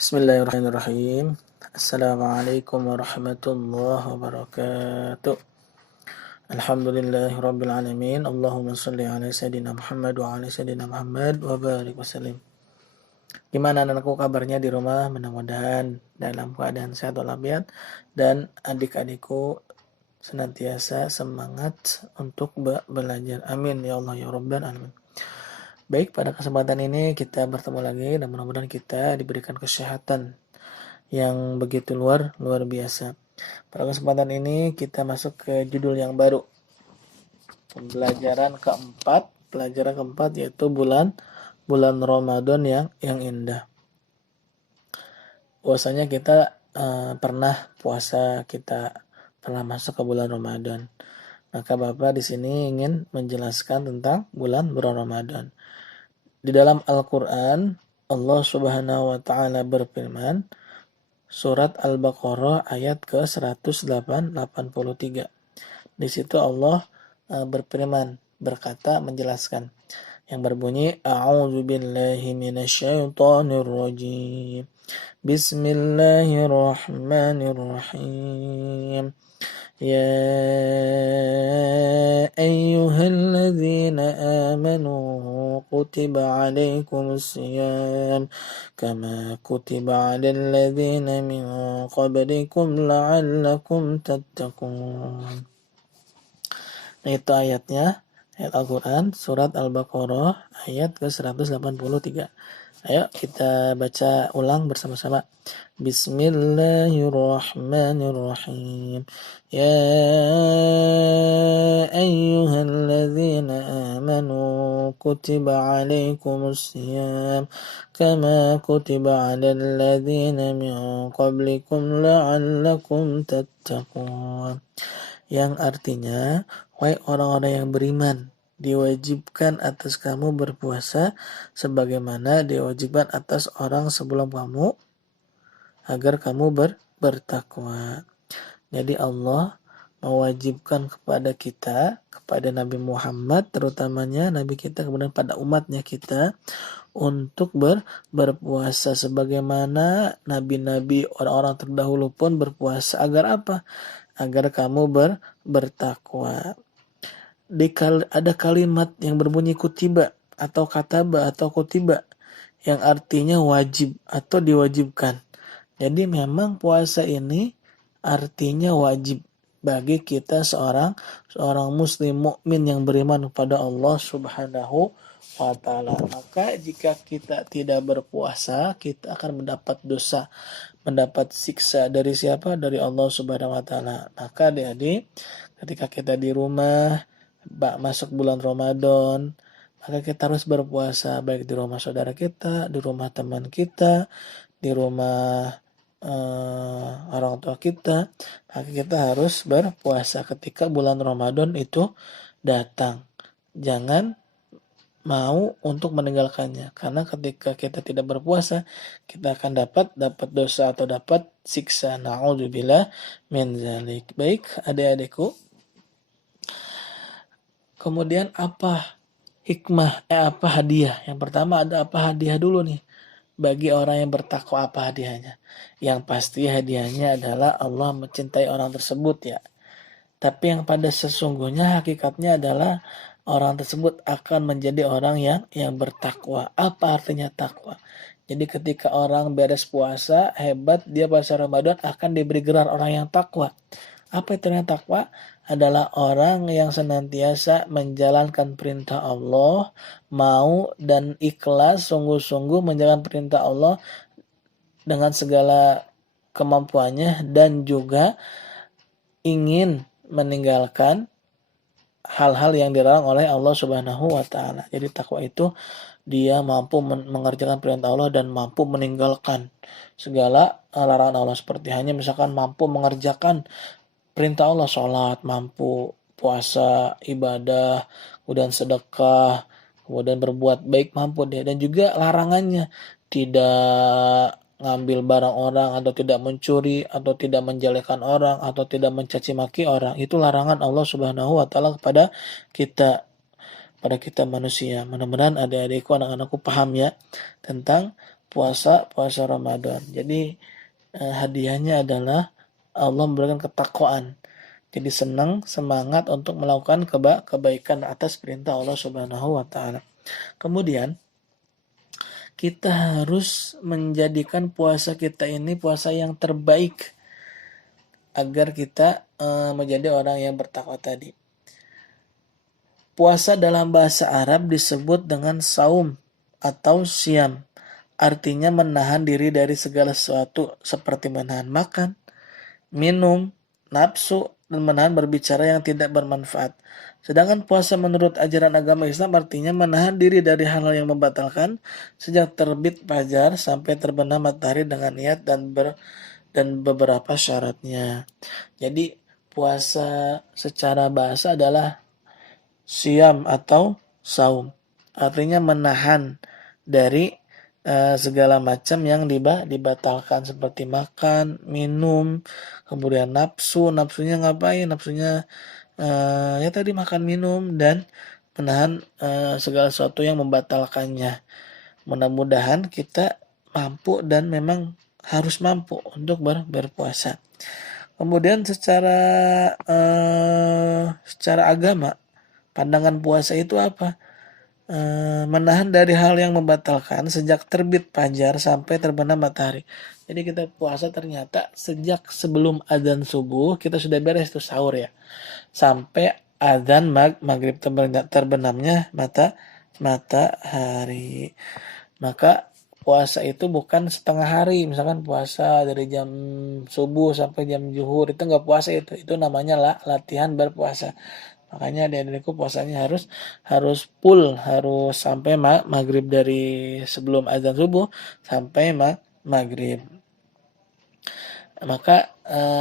Bismillahirrahmanirrahim. Assalamualaikum warahmatullahi wabarakatuh. Alhamdulillahirabbil alamin. Allahumma shalli ala sayidina Muhammad wa ala sayidina Muhammad wa barik wasallim. Gimana anakku kabarnya di rumah? Mudah-mudahan dalam keadaan sehat walafiat dan adik-adikku senantiasa semangat untuk belajar. Amin ya Allah ya rabbal alamin. Baik, pada kesempatan ini kita bertemu lagi dan mudah-mudahan kita diberikan kesehatan yang begitu luar biasa. Pada kesempatan ini kita masuk ke judul yang baru. Pelajaran keempat yaitu bulan Ramadan yang indah. Puasanya kita pernah puasa, kita pernah masuk ke bulan Ramadan. Maka Bapak di sini ingin menjelaskan tentang bulan Ramadan. Di dalam Al-Quran, Allah Subhanahu wa Ta'ala berfirman, surat Al-Baqarah ayat ke-183. Di situ Allah berfirman, berkata, menjelaskan, yang berbunyi, A'udzu billahi minasyaitonir rajim. Bismillahirrahmanirrahim. Ya ayyuhalladzina amanu kutiba alaikumus siyam kama kutiba alal ladzina min qablikum la'allakum tattaqun. Nah, itu ayatnya, ayat Al-Quran surat Al-Baqarah ayat ke-183. Ayo kita baca ulang bersama-sama. Bismillahirrahmanirrahim. Ya ayyuhalladzina amanu kutiba alaikumus siyam kama kutiba alal ladzina min qablikum la'allakum tattaqun. Yang artinya, wahai orang-orang yang beriman, diwajibkan atas kamu berpuasa sebagaimana diwajibkan atas orang sebelum kamu agar kamu bertakwa. Jadi Allah mewajibkan kepada kita, kepada Nabi Muhammad terutamanya Nabi kita, kemudian pada umatnya kita untuk berpuasa sebagaimana nabi-nabi orang-orang terdahulu pun berpuasa. Agar apa? Agar kamu bertakwa. Ada kalimat yang berbunyi kutiba atau kataba atau kutiba yang artinya wajib atau diwajibkan. Jadi memang puasa ini artinya wajib bagi kita seorang muslim mukmin yang beriman kepada Allah Subhanahu wa Ta'ala. Maka jika kita tidak berpuasa, kita akan mendapat dosa, mendapat siksa dari siapa? Dari Allah Subhanahu wa Ta'ala. Maka adik-adik, ketika kita di rumah masuk bulan Ramadan, maka kita harus berpuasa, baik di rumah saudara kita, di rumah teman kita, di rumah orang tua kita. Maka kita harus berpuasa ketika bulan Ramadan itu datang. Jangan mau untuk meninggalkannya, karena ketika kita tidak berpuasa, kita akan dapat dosa atau dapat siksa. Na'udzubillah min dzalik. Baik, adik-adikku. Kemudian apa hikmah, apa hadiah? Yang pertama, ada apa hadiah dulu nih. Bagi orang yang bertakwa, apa hadiahnya? Yang pasti hadiahnya adalah Allah mencintai orang tersebut ya. Tapi yang pada sesungguhnya hakikatnya adalah orang tersebut akan menjadi orang yang bertakwa. Apa artinya takwa? Jadi ketika orang beres puasa, hebat, dia puasa Ramadan akan diberi gelar orang yang takwa. Apa itu yang takwa? Adalah orang yang senantiasa menjalankan perintah Allah, mau dan ikhlas sungguh-sungguh menjalankan perintah Allah dengan segala kemampuannya, dan juga ingin meninggalkan hal-hal yang dilarang oleh Allah Subhanahu wa Ta'ala. Jadi takwa itu dia mampu mengerjakan perintah Allah dan mampu meninggalkan segala larangan Allah, seperti hanya misalkan mampu mengerjakan perintah Allah, sholat, mampu puasa, ibadah, kemudian sedekah, kemudian berbuat baik, mampu dia. Dan juga larangannya, tidak ngambil barang orang, atau tidak mencuri, atau tidak menjelekan orang, atau tidak mencaci maki orang. Itu larangan Allah Subhanahu wa Ta'ala kepada kita, pada kita manusia. Mudah-mudahan adik-adikku, anak-anakku paham ya tentang puasa Ramadan. Jadi hadiahnya adalah Allah memberikan ketakwaan. Jadi senang, semangat untuk melakukan kebaikan atas perintah Allah Subhanahu wa taala. Kemudian kita harus menjadikan puasa kita ini puasa yang terbaik agar kita menjadi orang yang bertakwa tadi. Puasa dalam bahasa Arab disebut dengan saum atau siam. Artinya menahan diri dari segala sesuatu seperti menahan makan, minum, nafsu, dan menahan berbicara yang tidak bermanfaat. Sedangkan puasa menurut ajaran agama Islam artinya menahan diri dari hal-hal yang membatalkan sejak terbit fajar sampai terbenam matahari dengan niat dan beberapa syaratnya. Jadi puasa secara bahasa adalah siam atau saum. Artinya menahan dari segala macam yang dibatalkan seperti makan, minum, kemudian nafsunya ngapain? Nafsunya ya tadi makan, minum, dan menahan segala sesuatu yang membatalkannya. Mudah-mudahan kita mampu dan memang harus mampu untuk berpuasa. Kemudian secara agama, pandangan puasa itu apa? Menahan dari hal yang membatalkan sejak terbit fajar sampai terbenam matahari. Jadi kita puasa ternyata sejak sebelum adzan subuh kita sudah beres tuh sahur ya, sampai adzan maghrib terbenamnya matahari. Maka puasa itu bukan setengah hari, misalkan puasa dari jam subuh sampai jam zuhur, itu nggak puasa, itu namanya latihan berpuasa. Makanya adik-adikku puasanya harus full, harus sampai maghrib, dari sebelum azan subuh sampai maghrib. Maka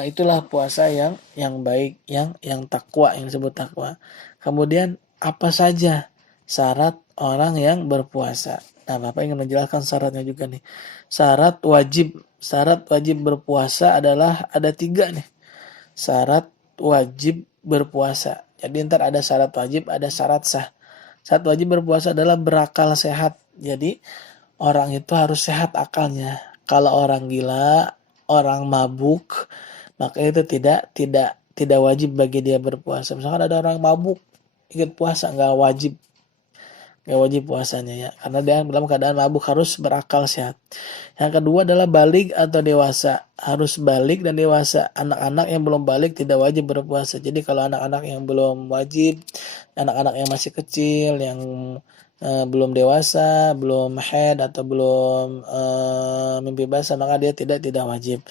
itulah puasa yang baik, yang takwa, yang disebut takwa. Kemudian apa saja syarat orang yang berpuasa? Nah, Bapak ingin menjelaskan syaratnya juga nih. Syarat wajib berpuasa adalah ada 3 nih. Syarat wajib berpuasa. Jadi ntar ada syarat wajib, ada syarat sah. Syarat wajib berpuasa adalah berakal sehat. Jadi orang itu harus sehat akalnya. Kalau orang gila, orang mabuk, maka itu tidak wajib bagi dia berpuasa. Misalkan ada orang mabuk ikut puasa, nggak wajib puasanya ya, karena dia dalam keadaan mabuk, harus berakal sehat. Yang kedua adalah balik atau dewasa, harus balik dan dewasa. Anak-anak yang belum balik tidak wajib berpuasa. Jadi kalau anak-anak yang belum wajib, anak-anak yang masih kecil, yang belum dewasa, belum haid atau belum mimpi basah, maka dia tidak wajib.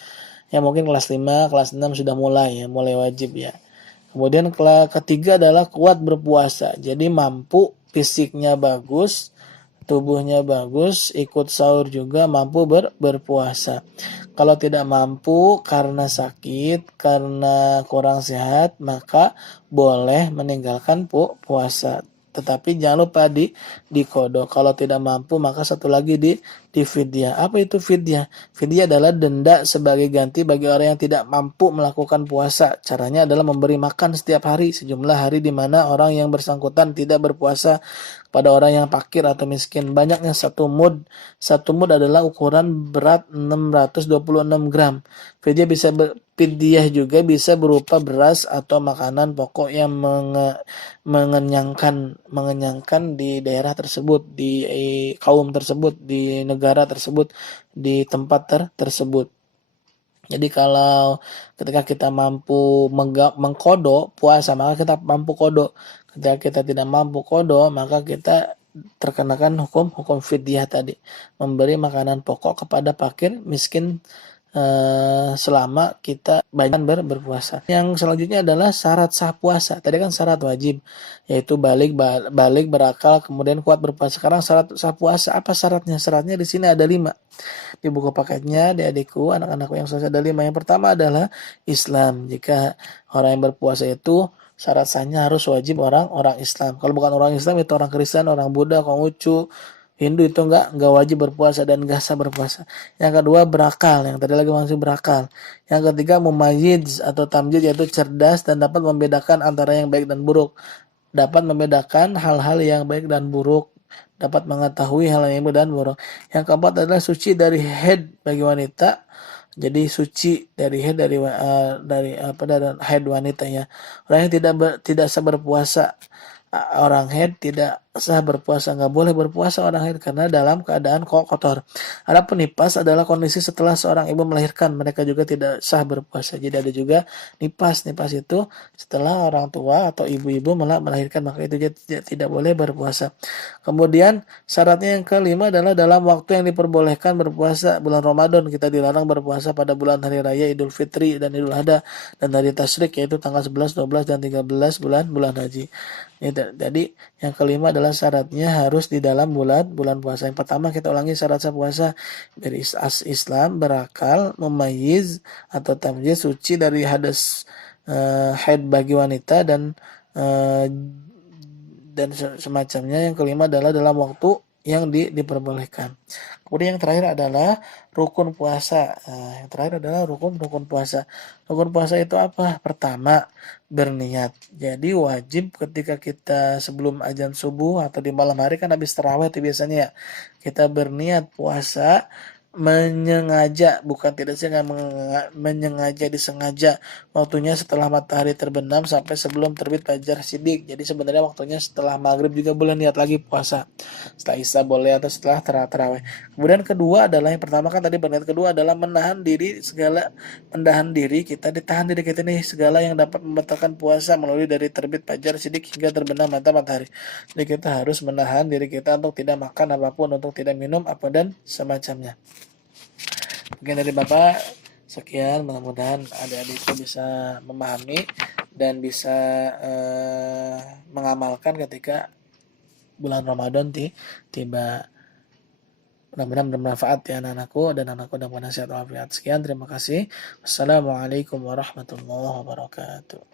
Ya mungkin kelas 5, kelas 6 sudah mulai wajib ya. Kemudian ketiga adalah kuat berpuasa. Jadi mampu, fisiknya bagus, tubuhnya bagus, ikut sahur juga, mampu berpuasa. Kalau tidak mampu karena sakit, karena kurang sehat, maka boleh meninggalkan puasa. Tetapi jangan lupa dikodok. Kalau tidak mampu, maka satu lagi di fidyah. Apa itu fidyah? Fidyah adalah denda sebagai ganti bagi orang yang tidak mampu melakukan puasa. Caranya adalah memberi makan setiap hari sejumlah hari di mana orang yang bersangkutan tidak berpuasa, pada orang yang fakir atau miskin. Banyaknya 1 mud. 1 mud adalah ukuran berat 626 gram. Fidyah juga bisa berupa beras atau makanan pokok yang mengenyangkan di daerah tersebut, di kaum tersebut, di negara tersebut, di tempat tersebut. Jadi kalau ketika kita mampu mengkodok puasa, maka kita mampu kodok. Ketika kita tidak mampu kodok, maka kita terkenakan hukum fidyah tadi, memberi makanan pokok kepada fakir miskin selama kita banyak berpuasa. Yang selanjutnya adalah syarat sah puasa. Tadi kan syarat wajib, yaitu balik, berakal, kemudian kuat berpuasa. Sekarang syarat sah puasa, apa syaratnya? Syaratnya di sini ada 5. Di buku paketnya, adik-adikku, anak-anakku yang selesai, ada 5. Yang pertama adalah Islam. Jika orang yang berpuasa itu syarat sahnya harus wajib orang Islam. Kalau bukan orang Islam, itu orang Kristen, orang Buddha, Konghucu, Hindu, itu enggak wajib berpuasa dan enggak sah berpuasa. Yang kedua berakal, yang tadi lagi masih berakal. Yang ketiga mumayyiz atau tamyiz, yaitu cerdas dan dapat membedakan antara yang baik dan buruk. Dapat membedakan hal-hal yang baik dan buruk. dapat mengetahui hal yang dan buruk. Yang keempat adalah suci dari haid bagi wanita. Jadi suci dari haid dari haid wanitanya. Orang yang tidak sah berpuasa, orang haid tidak sah berpuasa, nggak boleh berpuasa orang haid karena dalam keadaan kotor. Adapun nifas adalah kondisi setelah seorang ibu melahirkan, mereka juga tidak sah berpuasa. Jadi ada juga nifas. Nifas itu setelah orang tua atau ibu-ibu melahirkan, maka itu tidak boleh berpuasa. Kemudian syaratnya yang kelima adalah dalam waktu yang diperbolehkan berpuasa. Bulan Ramadan kita dilarang berpuasa pada bulan hari raya Idul Fitri dan Idul Adha dan hari tasyrik yaitu tanggal 11, 12 dan 13 bulan haji. Jadi yang kelima adalah syaratnya harus di dalam bulan puasa. Yang pertama kita ulangi syarat puasa dari Islam berakal, memayyiz atau tamyiz, suci dari hadas haid bagi wanita uh, dan semacamnya. Yang kelima adalah dalam waktu yang diperbolehkan. Kemudian yang terakhir adalah rukun puasa. Nah, yang terakhir adalah rukun puasa. Rukun puasa itu apa? Pertama, berniat. Jadi wajib ketika kita sebelum azan subuh atau di malam hari kan habis tarawih itu biasanya ya, kita berniat puasa menyengaja, bukan tidak sengaja, menyengaja, disengaja waktunya setelah matahari terbenam sampai sebelum terbit fajar shidik. Jadi sebenarnya waktunya setelah maghrib juga boleh niat lagi puasa, setelah isya boleh atau setelah tarawih. Kemudian kedua adalah, yang pertama kan tadi berniat, kedua adalah menahan diri kita, ditahan diri kita nih segala yang dapat membatalkan puasa melalui dari terbit fajar shidik hingga terbenam matahari. Jadi kita harus menahan diri kita untuk tidak makan apapun, untuk tidak minum apa dan semacamnya. Mungkin dari Bapak sekian, mudah-mudahan adik-adikku bisa memahami dan bisa mengamalkan ketika bulan Ramadan tiba. Mudah-mudahan bermanfaat ya anak-anakku dan anakku dalam sehat walafiat. Sekian, terima kasih. Wassalamualaikum warahmatullahi wabarakatuh.